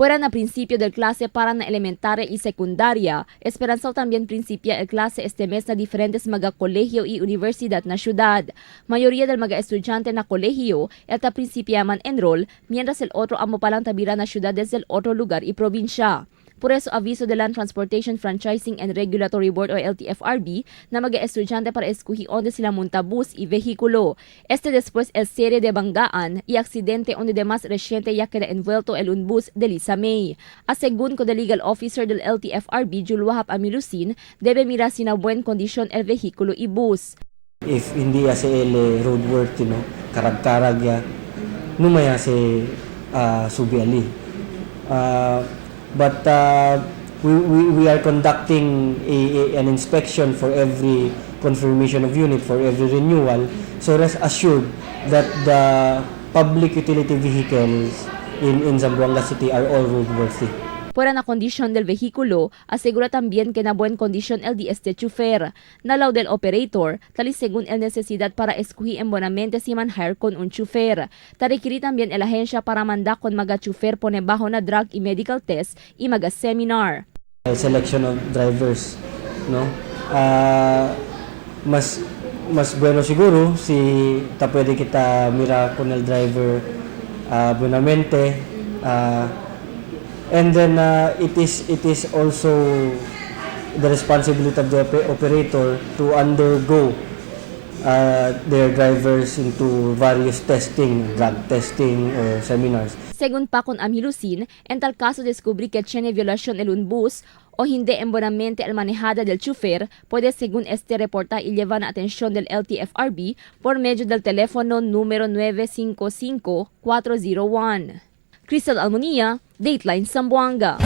Fuera na principio del clase para na elementaria y secundaria, esperanzado también principia el clase este mes na diferentes mga kolehiyo y universidad na syudad. Mayoría del mga estudyante na kolehiyo eta principia man enroll, mientras el otro amo palang tabira na syudad desde el otro lugar y probinsya. Por eso, Aviso de Land Transportation Franchising and Regulatory Board o Ltfrb na mag-estudyante para Escuhi Onde Sila Munta bus y vehículo. Este después el serie de banggaan y accidente onde de más reciente ya queda envuelto el un bus de Lisa May. Según con el legal officer del Ltfrb, Julwahap Amilusin, debe mirar sin buen condición el vehículo y bus. If hindi si roadworthy, no, karag-karag ya, numaya si subi ali. But we are conducting an inspection for every confirmation of unit, for every renewal. So rest assured that the public utility vehicles in Zamboanga City are all roadworthy. Fuera na kondisyon del vehículo, asegura también que na buen kondisyon el de este chofer. Nalaw del operator, tali según el necesidad para escuhi en bonamente si man-hire con un chofer. Tarikiri también el ahensya para manda con mga chofer pone bajo na drug y medical test y mga seminar. Selection of drivers, no? Mas bueno siguro si pwede kita mira con el driver bonamente. And then it is also the responsibility of the operator to undergo their drivers into various testing, drug testing or seminars. Según pa con Amilusin, en tal caso descubrí que tiene violación el un bus o hindi en bonamente el manejada del chofer, puede según este reporta y llevar a atención del Ltfrb por medio del teléfono número 955-401. Crystal Almonía, Dateline Zamboanga.